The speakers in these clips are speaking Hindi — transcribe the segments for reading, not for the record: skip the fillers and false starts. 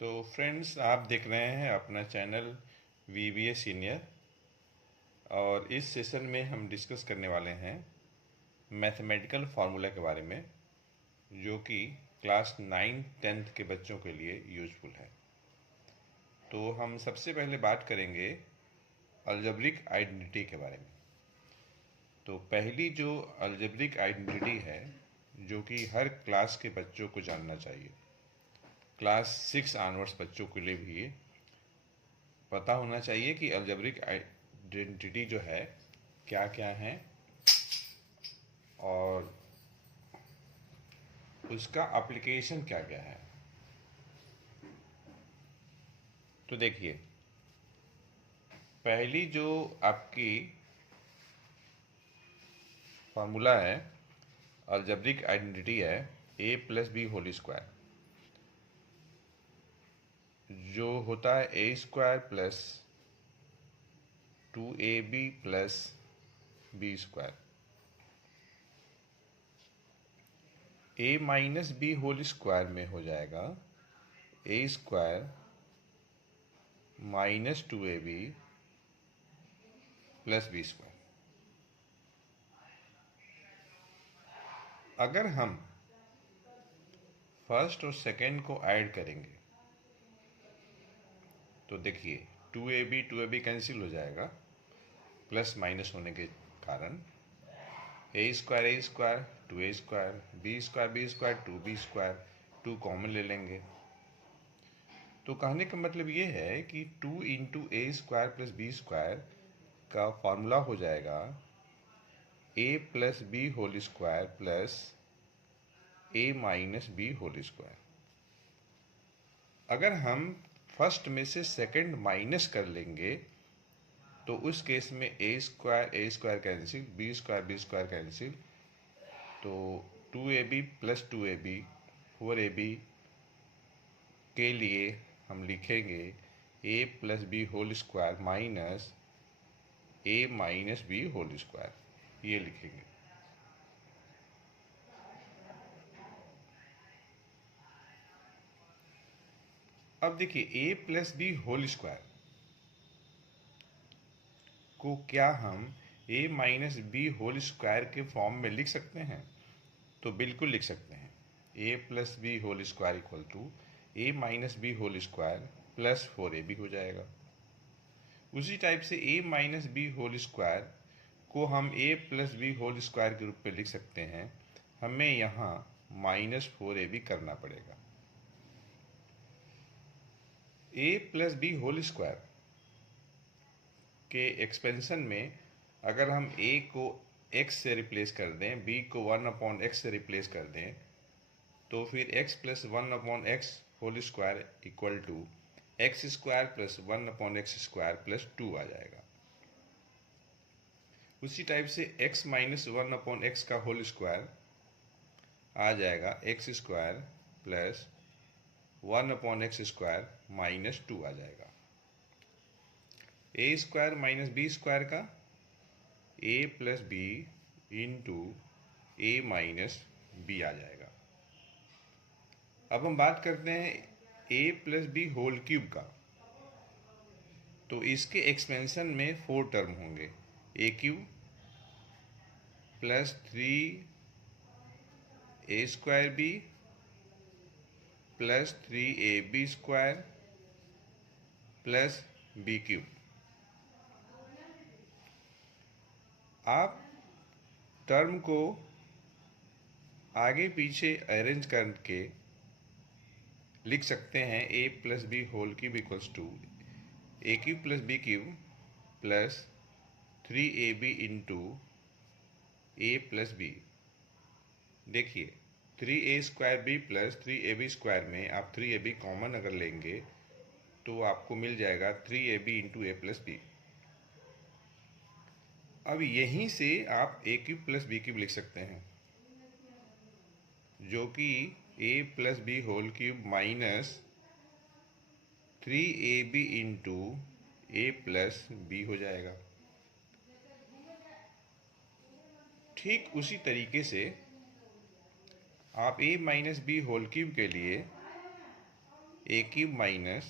तो फ्रेंड्स, आप देख रहे हैं अपना चैनल VBA सीनियर। और इस सेशन में हम डिस्कस करने वाले हैं मैथमेटिकल फार्मूला के बारे में, जो कि क्लास 9-10 के बच्चों के लिए यूजफुल है। तो हम सबसे पहले बात करेंगे अलजेब्रिक आइडेंटिटी के बारे में। तो पहली जो अलजेब्रिक आइडेंटिटी है, जो कि हर क्लास के बच्चों को जानना चाहिए, क्लास 6 ऑनवर्ड्स बच्चों के लिए भी पता होना चाहिए कि अलजेब्रिक आइडेंटिटी जो है क्या क्या है और उसका एप्लीकेशन क्या क्या है। तो देखिए, पहली जो आपकी फार्मूला है अलजेब्रिक आइडेंटिटी है a+b² जो होता है a² + 2ab + b²। a-b² में हो जाएगा a² - 2ab + b²। अगर हम फर्स्ट और सेकेंड को ऐड करेंगे तो देखिए 2ab कैंसिल हो जाएगा प्लस माइनस होने के कारण। a² 2a², b² 2b², 2 common ले लेंगे। तो कहने का मतलब ये है कि 2 × a² + b² का फॉर्मूला हो जाएगा a+b² + a-b²। अगर हम फर्स्ट में से सेकंड माइनस कर लेंगे तो उस केस में a² कैंसिल, b² कैंसिल, तो 2ab + 2ab 4ab के लिए हम लिखेंगे a+b² - a-b², ये लिखेंगे। अब देखिए a+b² को क्या हम a-b² के फॉर्म में लिख सकते हैं? तो बिल्कुल लिख सकते हैं। a+b² = a-b² + 4ab हो जाएगा। उसी टाइप से a-b² को हम a+b² के रूप में लिख सकते हैं। हमें यहाँ -4ab करना पड़ेगा। a+b² के एक्सपेंशन में अगर हम a को x से रिप्लेस कर दें, b को 1/x से रिप्लेस कर दें, तो फिर x + 1/x² = x² + 1/x² + 2 आ जाएगा। उसी टाइप से x - 1/x² आ जाएगा x² + 1/x² - 2 आ जाएगा। a² - b² का a + b × a - b आ जाएगा। अब हम बात करते हैं a+b³ का। तो इसके एक्सपेंशन में 4 टर्म होंगे, a³ + 3a²b + 3ab² + b³। आप टर्म को आगे पीछे अरेंज करके लिख सकते हैं a+b³ = a³ + b³ + 3ab × a + b। देखिए 3a²b + 3ab² में आप 3ab कॉमन अगर लेंगे तो आपको मिल जाएगा 3ab × a + b। अब यहीं से आप a³ + b³ लिख सकते हैं, जो कि a+b³ - 3ab × a + b हो जाएगा। ठीक उसी तरीके से आप a - b³ के लिए a cube minus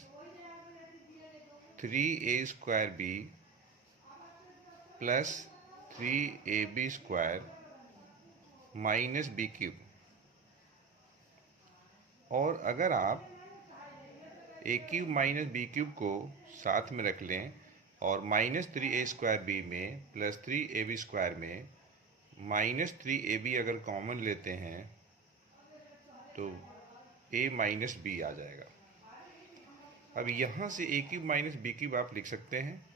3a² b plus 3ab² minus B cube. और अगर आप a cube minus B cube को साथ में रख लें और -3a² b में प्लस 3ab² में -3ab अगर कॉमन लेते हैं तो a माइनस बी आ जाएगा। अब यहाँ से A cube minus B cube आप लिख सकते हैं,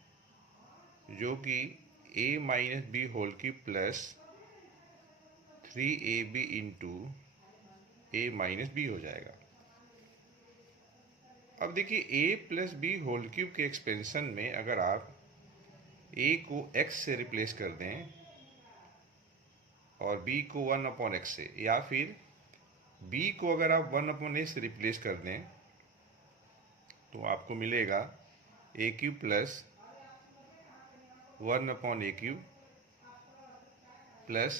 जो कि a minus B whole cube plus 3ab into a minus B हो जाएगा। अब देखिए a plus B whole cube के एक्सपेंशन में अगर आप a को x से रिप्लेस कर दें और b को 1/x से, या फिर b को अगर आप 1/a से रिप्लेस कर दें तो आपको मिलेगा a cube plus 1/a cube plus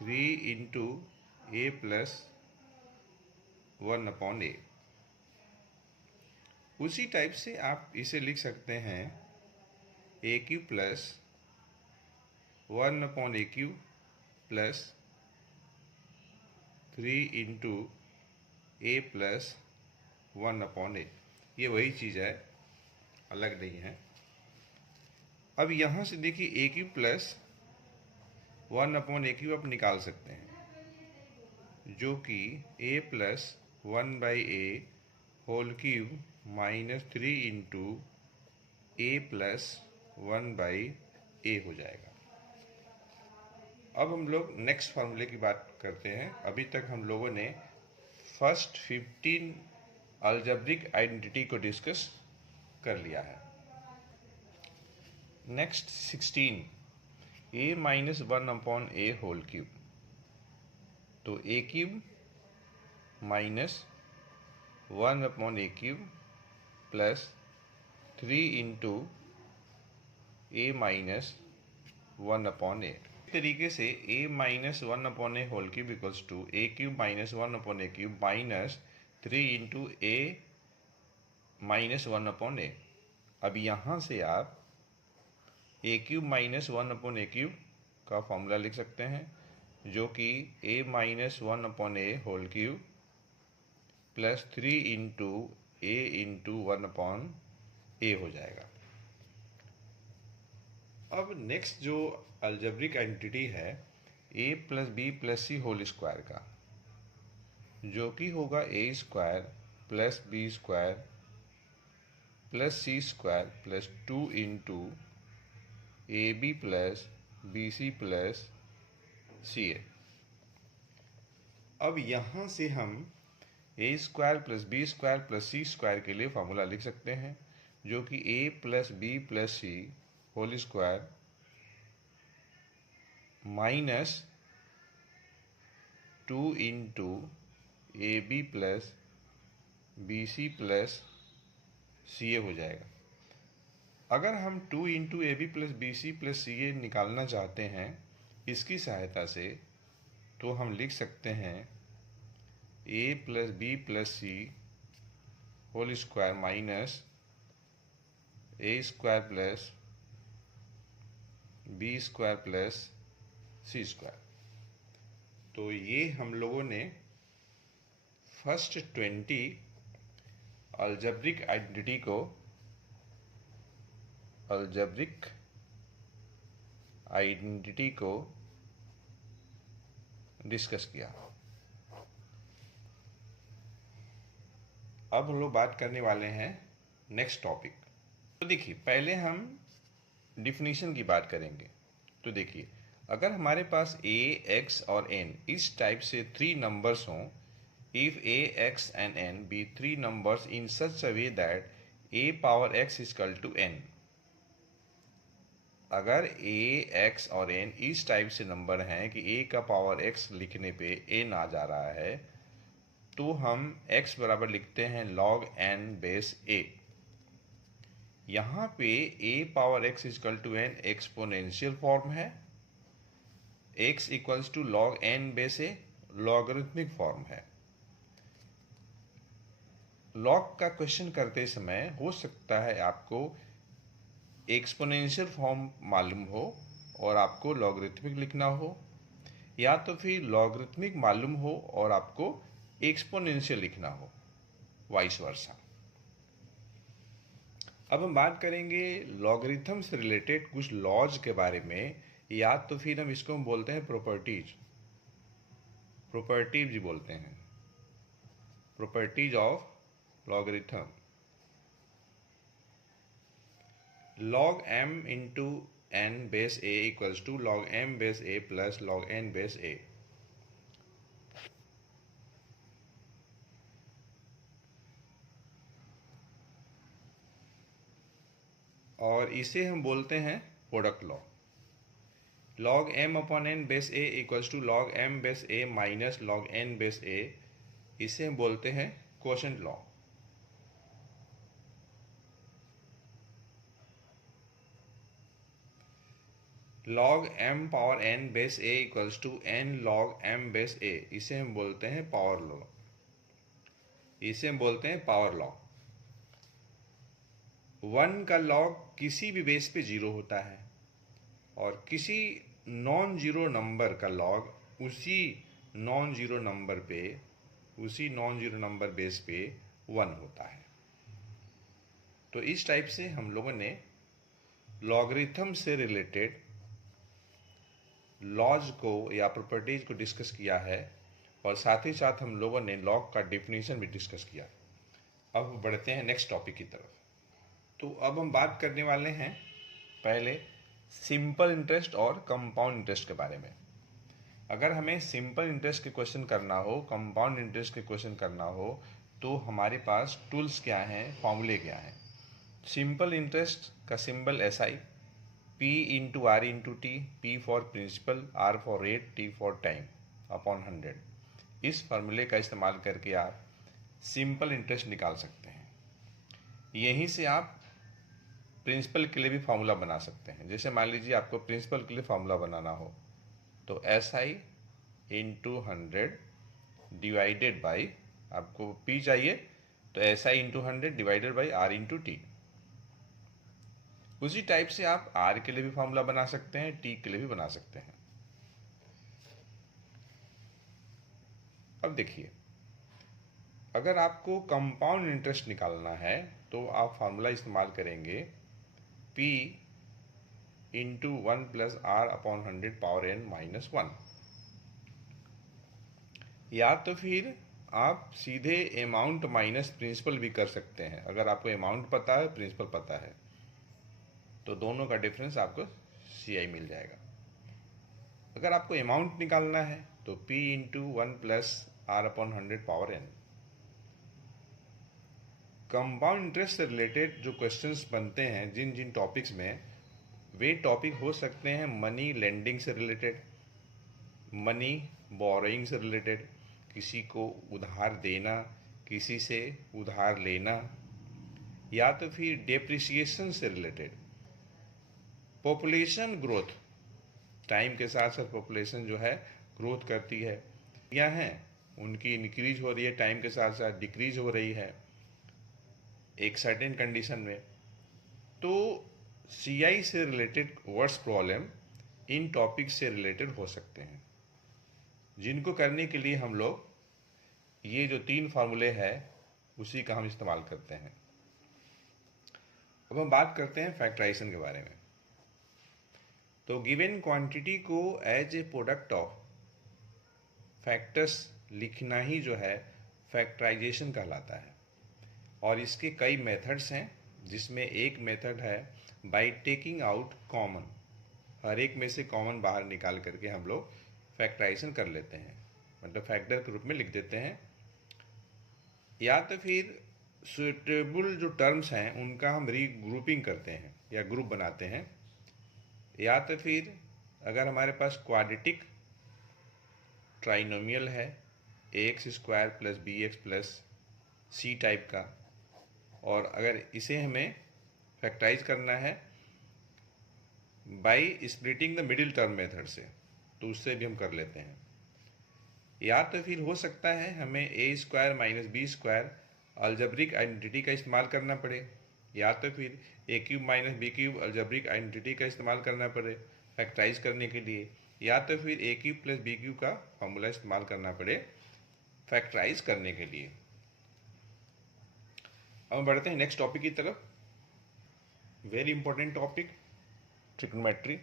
3 into a plus 1/a। उसी टाइप से आप इसे लिख सकते हैं a cube plus 1/a cube plus 3 into a plus 1/a। ये वही चीज़ है, अलग नहीं है। अब यहाँ से देखिए a cube plus 1/a cube आप निकाल सकते हैं, जो कि a plus 1/a whole cube minus 3 into a plus 1/a हो जाएगा। अब हम लोग नेक्स्ट फार्मूले की बात करते हैं। अभी तक हम लोगों ने फर्स्ट 15 अलजेब्रिक आइडेंटिटी को डिस्कस कर लिया है। Next 16 a minus 1/a whole cube. तो a cube minus 1/a cube plus 3 into a minus 1/a। तरीके से a minus 1/a whole cube equals to a cube minus 1/a cube minus 3 into a minus 1/a। अब यहाँ से आप a cube minus 1/a cube का फॉर्मूला लिख सकते हैं, जो कि a minus 1/a whole cube plus 3 into a into 1/a हो जाएगा। अब नेक्स्ट जो अलजेब्रिक आइडेंटिटी है a plus B plus C whole square का, जो कि होगा a² plus b² plus c² plus 2 into ab plus bc plus ca। अब यहाँ से हम a² plus b² plus c² के लिए फॉर्मूला लिख सकते हैं, जो कि a plus B plus C whole square minus 2 into a b plus b c plus c a हो जाएगा। अगर हम 2 into a b plus b c plus c a निकालना चाहते हैं इसकी सहायता से, तो हम लिख सकते हैं a plus B plus C whole square minus a² plus b² plus c²। तो ये हम लोगों ने फर्स्ट 20 अलजेब्रिक आइडेंटिटी को डिस्कस किया। अब हम लोग बात करने वाले हैं नेक्स्ट टॉपिक। तो देखिए पहले हम डिफिनीशन की बात करेंगे। तो देखिए अगर हमारे पास a, x और n इस टाइप से 3 नंबर्स हों, if a, x and n be 3 numbers in such a way that a power x is equal to n। अगर a, x और n इस टाइप से नंबर हैं कि a का पावर x लिखने पे n आ जा रहा है, तो हम x बराबर लिखते हैं log n बेस a। यहाँ पे a power x equal to n exponential form है, x equals to log n base a logarithmic form है। लॉग का क्वेश्चन करते समय हो सकता है आपको एक्सपोनेंशियल फॉर्म मालूम हो और आपको लॉगरिथमिक लिखना हो, या तो फिर लॉगरिथमिक मालूम हो और आपको एक्सपोनेंशियल लिखना हो, वाइस वर्सा। अब हम बात करेंगे लॉगरिथम से रिलेटेड कुछ लॉज के बारे में, या तो फिर हम इसको बोलते हैं प्रॉपर्टीज, प्रॉपर्टीज बोलते हैं, properties of logarithm. log m into n base a equals to log m base a plus log n base a। और इसे हम बोलते हैं product law. log m upon n base a equals to log m base a minus log n base a, इसे हम बोलते हैं quotient law. log m power n base a equals to n log m base a, इसे हम बोलते हैं पावर लॉ, इसे हम बोलते हैं पावर लॉ। 1 का लॉग किसी भी बेस पे 0 होता है और किसी नॉन जीरो नंबर का लॉग उसी नॉन जीरो नंबर पे, उसी नॉन जीरो नंबर बेस पे 1 होता है। तो इस टाइप से हम लोगों ने लॉगरिथम से रिलेटेड लॉज को या प्रॉपर्टीज को डिस्कस किया है, और साथ ही साथ हम लोगों ने लॉग का डेफिनेशन भी डिस्कस किया। अब बढ़ते हैं नेक्स्ट टॉपिक की तरफ। तो अब हम बात करने वाले हैं पहले सिंपल इंटरेस्ट और कंपाउंड इंटरेस्ट के बारे में। अगर हमें सिंपल इंटरेस्ट के क्वेश्चन करना हो, कंपाउंड इंटरेस्ट के क्वेश्चन करना हो, तो हमारे पास टूल्स क्या हैं, फॉर्मूले क्या हैं। सिंपल इंटरेस्ट का symbol SI, P into R into T, P for principal, R for rate, T for time upon 100। इस फार्मूले का इस्तेमाल करके आप सिंपल इंटरेस्ट निकाल सकते हैं। यहीं से आप प्रिंसिपल के लिए भी फार्मूला बना सकते हैं। जैसे मान लीजिए आपको प्रिंसिपल के लिए फार्मूला बनाना हो, तो SI इंटू 100 डिवाइडेड बाई, आपको P चाहिए तो SI into 100 divided by R into T. उसी टाइप से आप R के लिए भी फार्मूला बना सकते हैं, T के लिए भी बना सकते हैं। अब देखिए, अगर आपको कंपाउंड इंटरेस्ट निकालना है तो आप फार्मूला इस्तेमाल करेंगे P into 1 plus R upon 100 power n minus 1, या तो फिर आप सीधे अमाउंट माइनस प्रिंसिपल भी कर सकते हैं। अगर आपको अमाउंट पता है, प्रिंसिपल पता है, तो दोनों का डिफरेंस आपको CI मिल जाएगा। अगर आपको अमाउंट निकालना है तो P into 1 plus R upon 100 power n। Compound interest से रिलेटेड जो क्वेश्चंस बनते हैं जिन जिन टॉपिक्स में, वे टॉपिक हो सकते हैं मनी लेंडिंग से रिलेटेड, मनी बोरोइंग से रिलेटेड, किसी को उधार देना, किसी से उधार लेना, या तो फिर डेप्रिसिएशन से रिलेटेड, पॉपुलेशन ग्रोथ, टाइम के साथ साथ पॉपुलेशन जो है ग्रोथ करती है, या हैं उनकी इंक्रीज हो रही है, टाइम के साथ साथ डिक्रीज हो रही है एक सर्टेन कंडीशन में। तो CI से related words problem in topic से रिलेटेड हो सकते हैं, जिनको करने के लिए हम लोग ये जो 3 फार्मूले हैं उसी का हम इस्तेमाल करते हैं। अब हम बात करते हैं फैक्टराइजेशन के बारे में। तो गिवन क्वांटिटी को as a product of factors लिखना ही जो है फैक्टराइजेशन कहलाता है। और इसके कई मेथड्स हैं, जिसमें एक मेथड है बाय टेकिंग आउट कॉमन, हर एक में से कॉमन बाहर निकाल करके हम लोग फैक्टराइजेशन कर लेते हैं, मतलब फैक्टर के रूप में लिख देते हैं। या तो फिर सुटेबल जो टर्म्स हैं उनका हम रीग्रुपिंग करते हैं या ग्रुप बनाते हैं, या तो फिर अगर हमारे पास क्वाड्रेटिक ट्राइनोमियल है AX² plus BX plus C type का, और अगर इसे हमें फैक्टराइज करना है by splitting the middle term method से, तो उससे भी हम कर लेते हैं। या तो फिर हो सकता है हमें A² minus B² algebraic identity का इस्तेमाल करना पड़े, या तो फिर a cube minus B cube algebraic identity का इस्तेमाल करना पड़े फैक्टराइज करने के लिए, या तो फिर a cube plus B cube का फॉर्मूला इस्तेमाल करना पड़े फैक्टराइज करने के लिए। अब हम बढ़ते हैं नेक्स्ट टॉपिक की तरफ। Very important topic, trigonometry.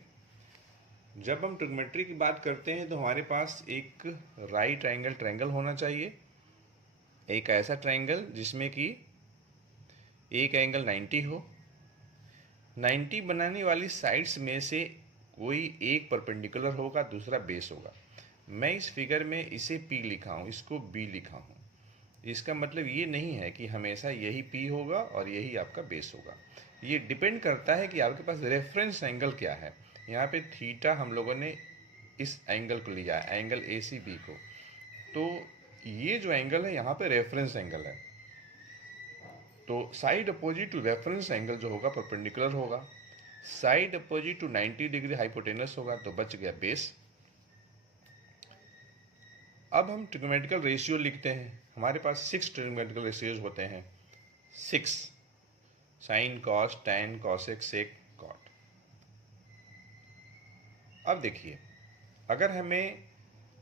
जब हम ट्रिग्नोमेट्री की बात करते हैं तो हमारे पास एक राइट एंगल ट्रायंगल होना चाहिए, एक ऐसा ट्रायंगल जिसमें कि एक एंगल 90 हो। 90 बनाने वाली साइड्स में से कोई एक परपेंडिकुलर होगा, दूसरा बेस होगा। मैं इस फिगर में इसे P लिखा हूँ, इसको B लिखा हूँ। इसका मतलब ये नहीं है कि हमेशा यही P होगा और यही आपका बेस होगा। ये डिपेंड करता है कि आपके पास रेफरेंस एंगल क्या है। यहाँ पे थीटा हम लोगों ने इस एंगल को लिया है, एंगल ACB को। तो ये जो एंगल है यहाँ पे रेफरेंस एंगल है। तो side opposite to reference angle जो होगा परपेंडिकुलर होगा, side opposite to 90 degree hypotenuse होगा, तो बच गया बेस। अब हम ट्रिग्नोमेट्रिकल रेशियो लिखते हैं। हमारे पास 6 ट्रिग्नोमेट्रिकल रेशियोज होते हैं, 6, sine cos tan cosec sec cot. अब देखिए, अगर हमें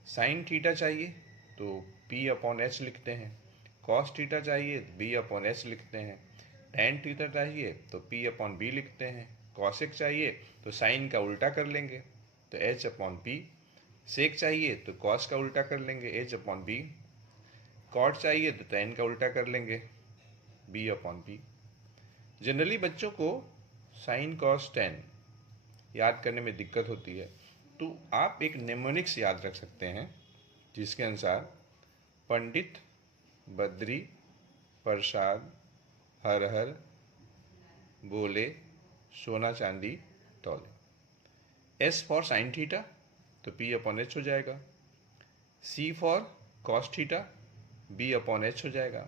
साइन थीटा चाहिए तो P अपॉन H लिखते हैं, कॉस थीटा चाहिए तो B अपॉन H लिखते हैं, टैन थीटा चाहिए तो P अपॉन B लिखते हैं, कॉसेक चाहिए तो साइन का उल्टा कर लेंगे तो H अपॉन P, सेक चाहिए तो कॉस का उल्टा कर लेंगे H अपॉन B, कॉट चाहिए तो टैन का उल्टा कर लेंगे B अपॉन P। जनरली बच्चों को साइन कॉस टैन याद करने में दिक्कत होती है, तो आप एक नेमोनिक्स याद रख सकते हैं जिसके अनुसार पंडित, बद्री, प्रसाद, हर हर, बोले, सोना चांदी तौले। एस फॉर साइन थीटा तो P अपॉन H हो जाएगा, C for cos theta B upon H हो जाएगा,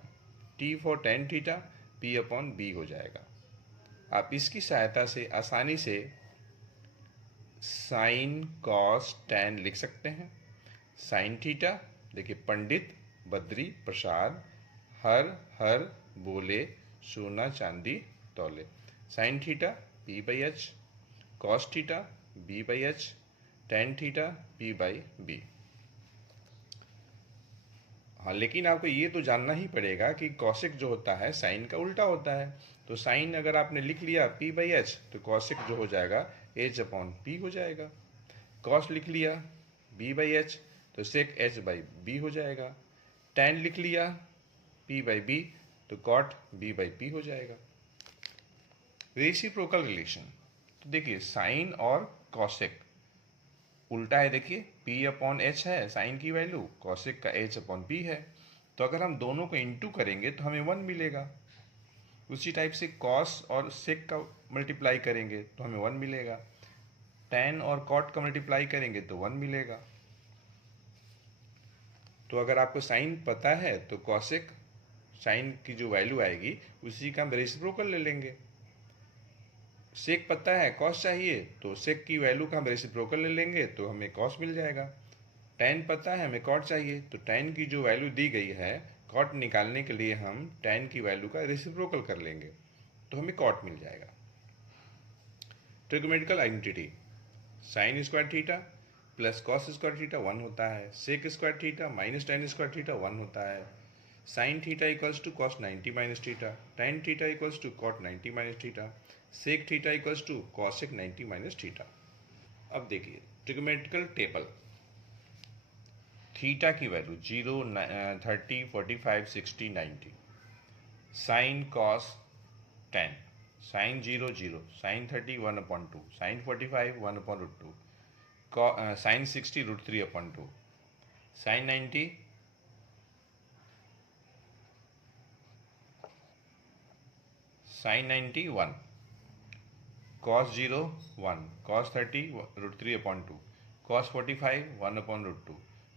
T for tan theta P upon B हो जाएगा। आप इसकी सहायता से आसानी से साइन कॉस टैन लिख सकते हैं। साइन थीटा देखिए, पंडित, बद्री, प्रसाद, हर हर, बोले, सोना चांदी तौले। Sine theta P by H, cos theta B by H, tan theta P by B। हाँ, लेकिन आपको ये तो जानना ही पड़ेगा कि कॉसेक जो होता है साइन का उल्टा होता है। तो साइन अगर आपने लिख लिया P बाई H तो कॉसेक जो हो जाएगा H अपॉन P हो जाएगा। कॉस लिख लिया B बाई H तो सेक H बाई B हो जाएगा। टैन लिख लिया P बाई B तो कॉट B बाई P हो जाएगा। रेसिप्रोकल रिलेशन, तो देखिए साइन और कॉसेक उल्टा है। देखिए P अपॉन H है साइन की वैल्यू, कॉसेक का H अपॉन P है। तो अगर हम दोनों को इंटू करेंगे तो हमें 1 मिलेगा। उसी टाइप से कॉस और सेक का मल्टीप्लाई करेंगे तो हमें 1 मिलेगा। टैन और कॉट का मल्टीप्लाई करेंगे तो 1 मिलेगा। तो अगर आपको साइन पता है तो कॉसेक साइन की जो वैल्यू आएगी उसी का हम रेसिप्रोकल ले लेंगे। सेक पता है, कॉस चाहिए तो सेक की वैल्यू का हम रेसिप्रोकल ले लेंगे तो हमें कॉस मिल जाएगा। टैन पता है, हमें कॉट चाहिए तो टैन की जो वैल्यू दी गई है कॉट निकालने के लिए हम टैन की वैल्यू का रेसिप्रोकल कर लेंगे तो हमें कॉट मिल जाएगा। Trigonometrical identity, sine square theta plus cos square theta 1 होता है, sec square theta minus tan square theta 1 होता है, sine theta equals to cos 90 minus theta, tan theta equals to cot 90 minus theta, sec theta equals to cosec 90 minus theta. अब देखिए ट्रिग्नोमेट्रिकल टेबल, थीटा की value 0, 30, 45, 60, 90, sine cos tan, sine 0 0, sine 30 1 upon 2, sine 45 1 upon root 2, sine 60 root 3 upon 2, sine 90 sine 90 1, cos 0 1, cos 30 root 3 upon 2, cos 45 1 upon root 2,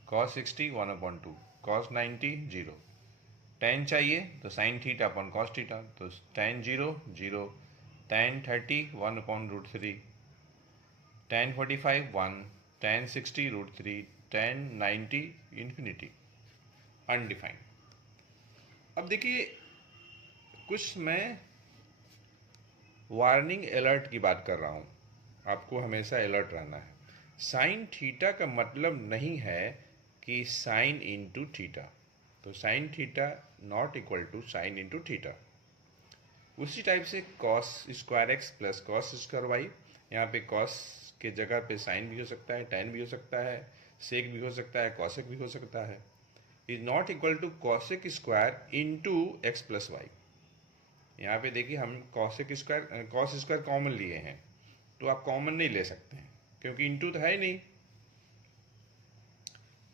cos 60 1 upon 2, cos 90 0। Tan चाहिए तो sine theta upon cos theta, तो tan 0 0, tan 30 1 upon root 3, tan 45 1, tan 60 root 3, tan 90 infinity, undefined. अब देखिए कुछ मैं वार्निंग अलर्ट की बात कर रहा हूँ, आपको हमेशा अलर्ट रहना है। साइन थीटा का मतलब नहीं है कि साइन इंटू थीटा, तो sine theta not equal to sine into theta. उसी टाइप से cos square X plus cos square Y, यहाँ पे कॉस के जगह पे साइन भी हो सकता है, टेन भी हो सकता है, सेक भी हो सकता है, कॉसेक भी हो सकता है, is not equal to cosec square into X plus Y. यहाँ पे देखिए हम cosec square cos square common लिए हैं, तो आप कॉमन नहीं ले सकते हैं क्योंकि इंटू तो है ही नहीं।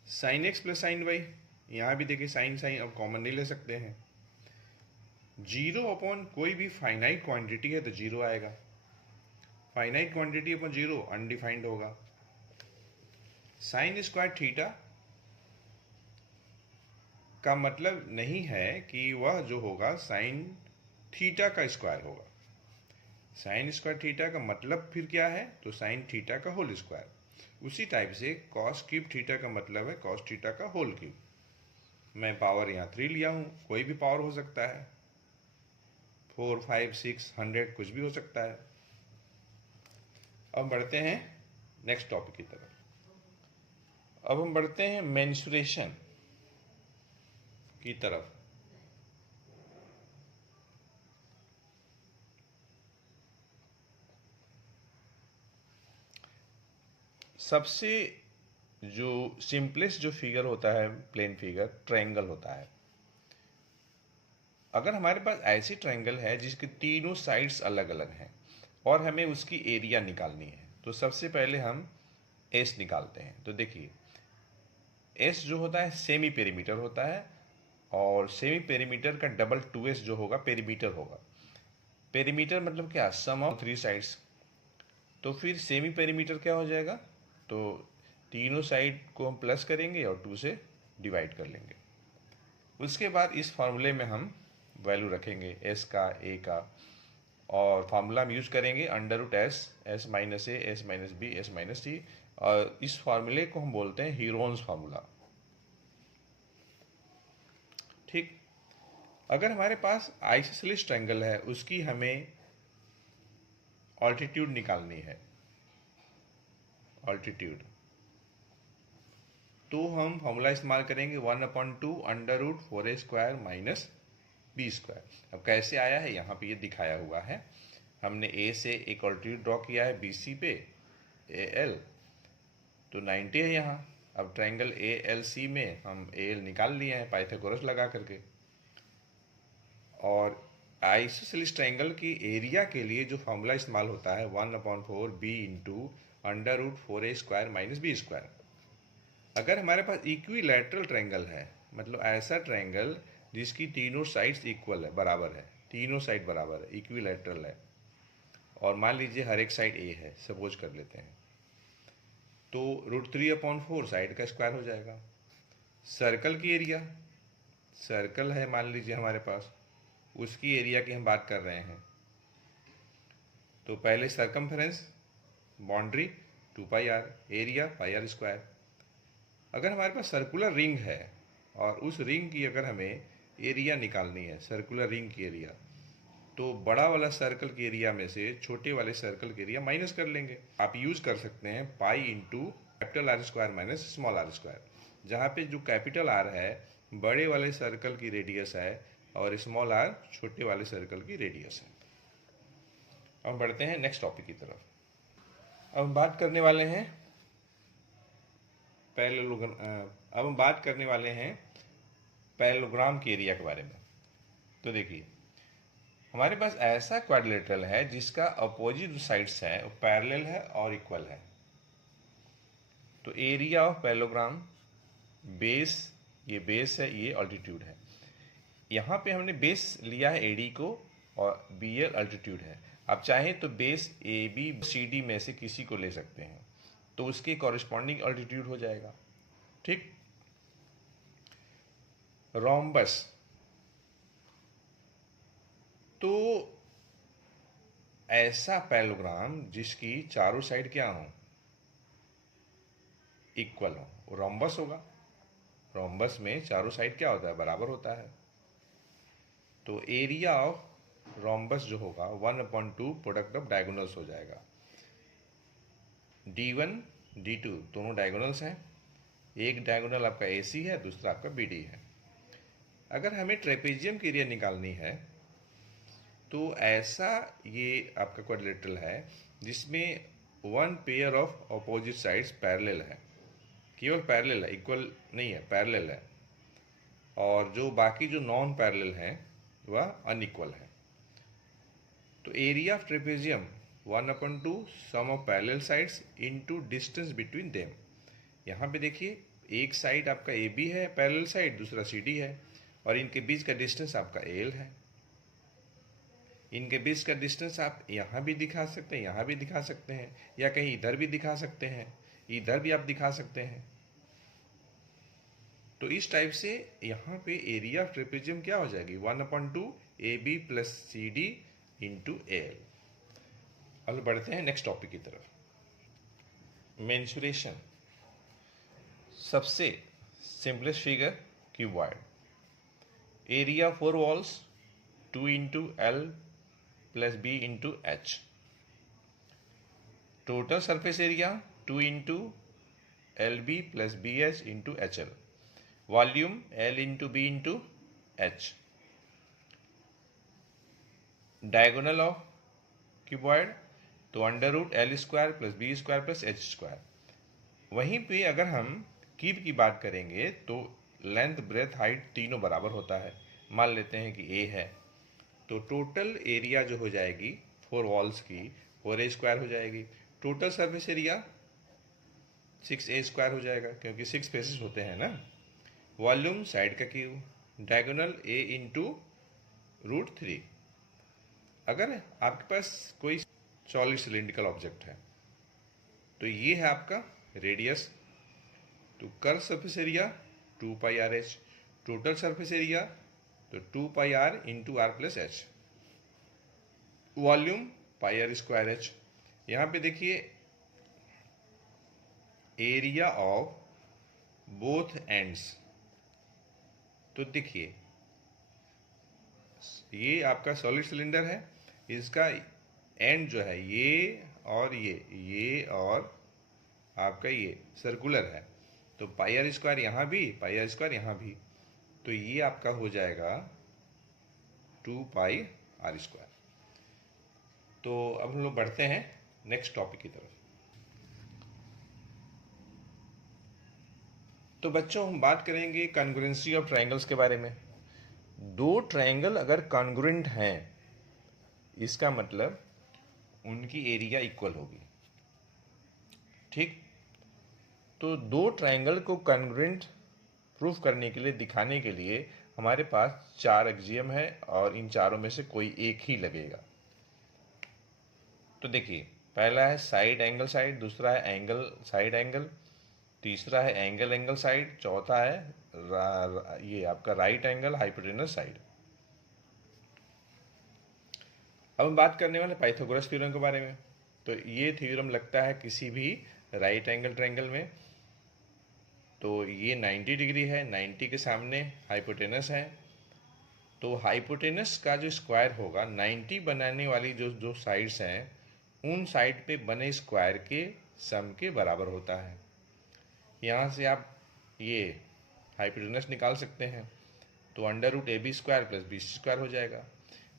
Sine X plus sine Y, यहाँ भी देखिए साइन साइन अब कॉमन नहीं ले सकते हैं। जीरो अपॉन कोई भी फाइनाइट क्वांटिटी है तो जीरो आएगा, finite quantity upon zero undefined होगा। साइन स्क्वायर थीटा का मतलब नहीं है कि वह जो होगा साइन थीटा का स्क्वायर होगा। साइन स्क्वायर थीटा का मतलब फिर क्या है, तो साइन थीटा का होल स्क्वायर। उसी टाइप से कॉस क्यूब थीटा का मतलब है कॉस थीटा का होल क्यूब। मैं पावर यहाँ 3 लिया हूँ, कोई भी पावर हो सकता है, 4, 5, 6, 100 कुछ भी हो सकता है। अब बढ़ते हैं नेक्स्ट टॉपिक की तरफ। अब हम बढ़ते हैं मेंसुरेशन की तरफ। सबसे जो सिंपलेस्ट जो फिगर होता है प्लेन फिगर, ट्रायंगल होता है। अगर हमारे पास ऐसी ट्रायंगल है जिसके तीनों साइड्स अलग अलग हैं और हमें उसकी एरिया निकालनी है, तो सबसे पहले हम एस निकालते हैं। तो देखिए एस जो होता है सेमी पेरीमीटर होता है, और सेमी पेरीमीटर का डबल 2s जो होगा पेरीमीटर होगा। पेरीमीटर मतलब क्या, सम ऑफ 3 साइड्स। तो फिर सेमी पेरीमीटर क्या हो जाएगा, तो तीनों साइड को हम प्लस करेंगे और 2 से डिवाइड कर लेंगे। उसके बाद इस फार्मूले में हम वैल्यू रखेंगे एस का, ए का, और फार्मूला हम यूज करेंगे under root s, s minus a, s minus b, s minus t, और इस फार्मूले को हम बोलते हैं हीरोन्स फार्मूला। ठीक। अगर हमारे पास आइसोसेलेस ट्रायंगल है, उसकी हमें ऑल्टीट्यूड निकालनी है, ऑल्टीट्यूड, तो हम फॉर्मूला इस्तेमाल करेंगे 1/2 under root 4a square minus B square. अब कैसे आया है, यहाँ पे ये दिखाया हुआ है। हमने ए से एक ऑल्टीट्यूड ड्रॉ किया है बी सी पे, ए एल, तो 90 है यहाँ। अब ट्रायंगल ए एल सी में हम ए एल निकाल लिए हैं पाइथागोरस लगा करके। और आइसोसेलेस ट्रायंगल की एरिया के लिए जो फॉर्मूला इस्तेमाल होता है 1/4 B into under root 4a square minus B square. अगर हमारे पास इक्विलैटरल ट्रायंगल है, मतलब ऐसा ट्रायंगल जिसकी तीनों साइड्स इक्वल है, बराबर है, तीनों साइड बराबर है, इक्विलैटरल है, और मान लीजिए हर एक साइड ए है, सपोज कर लेते हैं, तो √3/4 साइड का स्क्वायर हो जाएगा। सर्कल की एरिया, सर्कल है मान लीजिए हमारे पास, उसकी एरिया की हम बात कर रहे हैं, तो पहले circumference, boundary 2πr, area πr square. अगर हमारे पास सर्कुलर रिंग है और उस रिंग की अगर हमें एरिया निकालनी है, सर्कुलर रिंग की एरिया, तो बड़ा वाला सर्कल की एरिया में से छोटे वाले सर्कल की एरिया माइनस कर लेंगे। आप यूज कर सकते हैं pi into capital R square minus small R square, जहाँ पे जो कैपिटल आर है बड़े वाले सर्कल की रेडियस है और स्मॉल आर छोटे वाले सर्कल की रेडियस है। अब बढ़ते हैं नेक्स्ट टॉपिक की तरफ। अब हम बात करने वाले हैं पैरेललोग्राम की एरिया के बारे में। तो देखिए हमारे पास ऐसा क्वाड्रिलेटरल है जिसका अपोजिट जो साइड्स है वो पैरेलल है और इक्वल है। तो एरिया ऑफ पैरेललोग्राम, बेस, ये बेस है, ये अल्टीट्यूड है। यहाँ पे हमने बेस लिया है एडी को और बी एल अल्टीट्यूड है। आप चाहें तो base A B C D में से किसी को ले सकते हैं, तो उसके कॉरेस्पॉन्डिंग अल्टीट्यूड हो जाएगा। ठीक। रोम्बस, तो ऐसा पैरेललोग्राम जिसकी चारों साइड क्या हो, इक्वल हो, वो रोम्बस होगा। रोम्बस में चारों साइड क्या होता है, बराबर होता है। तो एरिया ऑफ रोम्बस जो होगा 1/2 प्रोडक्ट ऑफ डायगोनल्स हो जाएगा। D1 D2 दोनों डायगोनल्स हैं, एक डायगोनल आपका AC है, दूसरा आपका BD है। अगर हमें ट्रेपेजियम की एरिया निकालनी है तो ऐसा ये आपका क्वाड्रिलेटरल है जिसमें one pair of opposite sides parallel है, केवल पैरेलल है, इक्वल नहीं है, पैरेलल है, और जो बाकी जो नॉन पैरेलल हैं वह अनइक्वल है। तो area of trapezium 1/2 sum of parallel sides into distance between them. यहाँ पे देखिए एक साइड आपका AB है पैरेलल साइड, दूसरा CD है, और इनके बीच का डिस्टेंस आपका AL है। इनके बीच का डिस्टेंस आप यहाँ भी दिखा सकते हैं, यहाँ भी दिखा सकते हैं, या कहीं इधर भी दिखा सकते हैं, इधर भी आप दिखा सकते हैं। तो इस टाइप से यहाँ पे एरिया ऑफ ट्रेपेजियम क्या हो जाएगी 1/2 AB + CD × AL। अब बढ़ते हैं नेक्स्ट टॉपिक की तरफ। मेंसुरेशन। सबसे simplest figure cuboid, area 4 walls 2 × L + B × H, total surface area 2 × LB + BH × HL, volume L × B × H, diagonal of cuboid तो √L² + B² + H²। वहीं पे अगर हम क्यूब की बात करेंगे तो लेंथ ब्रेथ हाइट तीनों बराबर होता है। मान लेते हैं कि A है, तो टोटल एरिया जो हो जाएगी 4 वॉल्स की 4A² हो जाएगी। टोटल सरफेस एरिया 6A² हो जाएगा, क्योंकि 6 फेसेस होते हैं ना। वॉल्यूम साइड का क्यूब, डायगोनल A × √3। अगर आपके पास कोई सॉलिड सिलिंड्रिकल ऑब्जेक्ट है तो ये है आपका रेडियस, तो curve surface area 2πRH, total surface area तो 2πR × R + H, volume πR²H। यहाँ पे देखिए एरिया ऑफ बोथ एंड्स, तो देखिए ये आपका सॉलिड सिलेंडर है, इसका एंड जो है ये और आपका ये सर्कुलर है, तो πR² यहाँ भी, πR² यहाँ भी, तो ये आपका हो जाएगा 2πR²। तो अब हम लोग बढ़ते हैं नेक्स्ट टॉपिक की तरफ। तो बच्चों हम बात करेंगे कॉन्ग्रुएंसी ऑफ ट्रायंगल्स के बारे में। दो ट्रायंगल अगर कॉन्ग्रुएंट हैं इसका मतलब उनकी एरिया इक्वल होगी, ठीक। तो दो ट्रायंगल को कॉन्ग्रुएंट प्रूफ करने के लिए, दिखाने के लिए हमारे पास 4 एक्सियम है और इन चारों में से कोई एक ही लगेगा। तो देखिए पहला है साइड एंगल साइड, दूसरा है एंगल साइड एंगल, तीसरा है एंगल एंगल साइड, चौथा है ये आपका राइट एंगल हाइपोटेनस साइड। अब हम बात करने वाले पाइथागोरस थ्योरम के बारे में। तो ये थ्योरम लगता है किसी भी राइट एंगल ट्रायंगल में। तो ये 90 डिग्री है, 90 के सामने हाइपोटेनस है, तो हाइपोटेनस का जो स्क्वायर होगा 90 बनाने वाली जो साइड्स हैं उन साइड पे बने स्क्वायर के सम के बराबर होता है। यहाँ से आप ये हाइपोटेनस निकाल सकते हैं, तो √AB² + BC² हो जाएगा।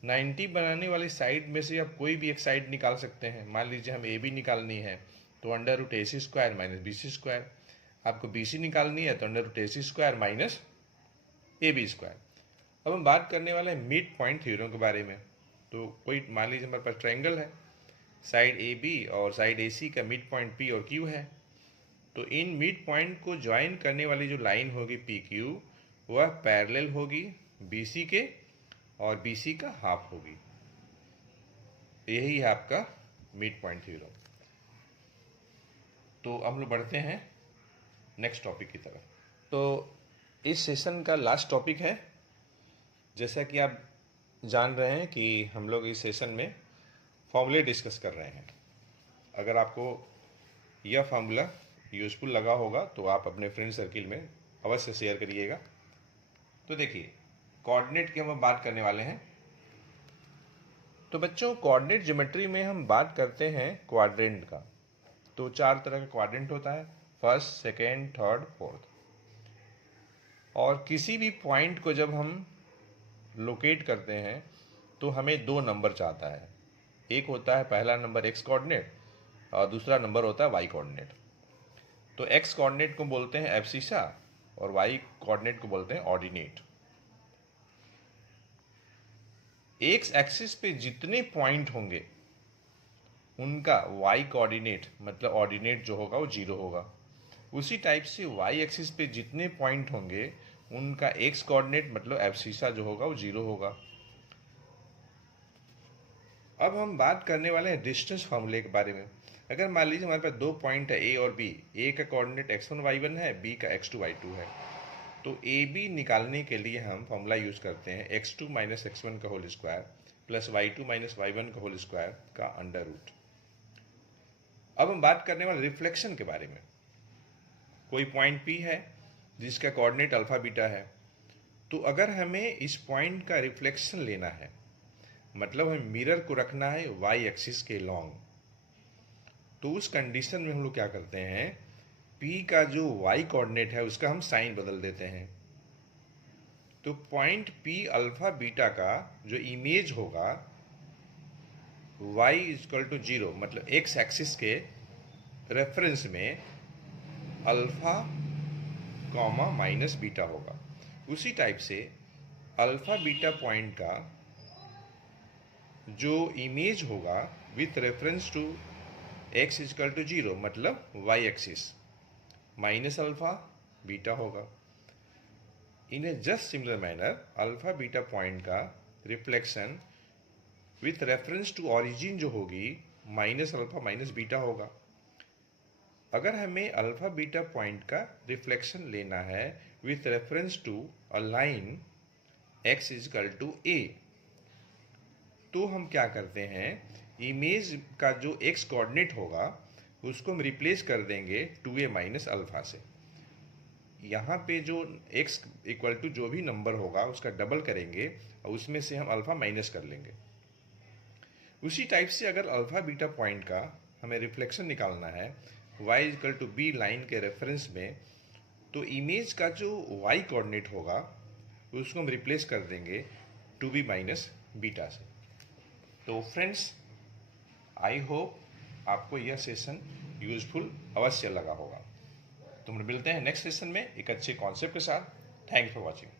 90 बनाने वाली साइड में से आप कोई भी एक साइड निकाल सकते हैं। मान लीजिए हम AB निकालनी है तो √AC² - BC², आपको BC निकालनी है तो √AC² - AB²। अब हम बात करने वाले हैं मिड पॉइंट थ्योरम के बारे में। तो कोई मान लीजिए हमारे पास ट्रायंगल है, साइड AB और साइड AC का मिड पॉइंट P और Q है, तो इन मिड पॉइंट को ज्वाइन करने वाली जो लाइन होगी PQ वह पैरेलल होगी BC के और BC का हाफ होगी। यही है आपका मिड पॉइंट थ्योरम। तो अब हम लोग बढ़ते हैं नेक्स्ट टॉपिक की तरफ। तो इस सेशन का लास्ट टॉपिक है। जैसा कि आप जान रहे हैं कि हम लोग इस सेशन में फॉर्मूले डिस्कस कर रहे हैं। अगर आपको यह फार्मूला यूजफुल लगा होगा तो आप अपने फ्रेंड सर्किल में अवश्य शेयर करिएगा। तो देखिए कोऑर्डिनेट की हम बात करने वाले हैं। तो बच्चों, कोऑर्डिनेट ज्योमेट्री में हम बात करते हैं क्वाड्रेंट का। तो 4 तरह का क्वाड्रेंट होता है, फर्स्ट, सेकेंड, थर्ड, फोर्थ। और किसी भी पॉइंट को जब हम लोकेट करते हैं तो हमें 2 नंबर चाहता है। एक होता है पहला नंबर एक्स कोऑर्डिनेट और दूसरा नंबर होता है वाई कोऑर्डिनेट। तो एक्स कोऑर्डिनेट को बोलते हैं एब्सिसा और वाई कोऑर्डिनेट को बोलते हैं ऑर्डिनेट। एक्स एक्सिस पे जितने पॉइंट होंगे उनका वाई कोऑर्डिनेट मतलब ऑर्डिनेट जो होगा वो 0 होगा। उसी टाइप से वाई एक्सिस पे जितने पॉइंट होंगे उनका एक्स कोऑर्डिनेट मतलब एब्सिसा जो होगा वो 0 होगा। अब हम बात करने वाले हैं डिस्टेंस फार्मूले के बारे में। अगर मान लीजिए हमारे पास 2 पॉइंट है ए और बी, ए का कोऑर्डिनेट x1 y1 है, बी का x2 y2 है। तो ए बी निकालने के लिए हम फॉर्मूला यूज करते हैं x2 माइनस x1 का whole square plus y2 minus y1 का होल स्क्वायर का अंडर रूट। अब हम बात करने वाले रिफ्लेक्शन के बारे में। कोई पॉइंट P है जिसका कोऑर्डिनेट अल्फा बीटा है, तो अगर हमें इस पॉइंट का रिफ्लेक्शन लेना है मतलब हमें मिरर को रखना है वाई एक्सिस के लॉन्ग, तो उस कंडीशन में हम लोग क्या करते हैं, P का जो y कोऑर्डिनेट है उसका हम साइन बदल देते हैं। तो पॉइंट P अल्फा बीटा का जो इमेज होगा y इक्वल टू 0 मतलब x एक्सिस के रेफरेंस में अल्फा कॉमा माइनस बीटा होगा। उसी टाइप से अल्फा बीटा पॉइंट का जो इमेज होगा with reference to x equal to 0 मतलब y axis minus alpha beta होगा। In a just similar manner alpha beta point का reflection with reference to origin जो होगी माइनस अल्फा माइनस बीटा होगा। अगर हमें अल्फा बीटा पॉइंट का रिफ्लेक्शन लेना है with reference to a line x equal to a, तो हम क्या करते हैं, इमेज का जो x कोऑर्डिनेट होगा उसको हम रिप्लेस कर देंगे 2a माइनस अल्फा से। यहाँ पे जो x इक्वल टू जो भी नंबर होगा उसका डबल करेंगे और उसमें से हम अल्फा माइनस कर लेंगे। उसी टाइप से अगर अल्फा बीटा पॉइंट का हमें रिफ्लेक्शन निकालना है y equal to b line के रेफरेंस में, तो इमेज का जो y कोऑर्डिनेट होगा उसको हम रिप्लेस कर देंगे 2b माइनस बीटा से। तो फ्रेंड्स, आई होप आपको यह सेशन यूजफुल अवश्य लगा होगा। तो हम मिलते हैं नेक्स्ट सेशन में एक अच्छे कॉन्सेप्ट के साथ। Thank you for watching.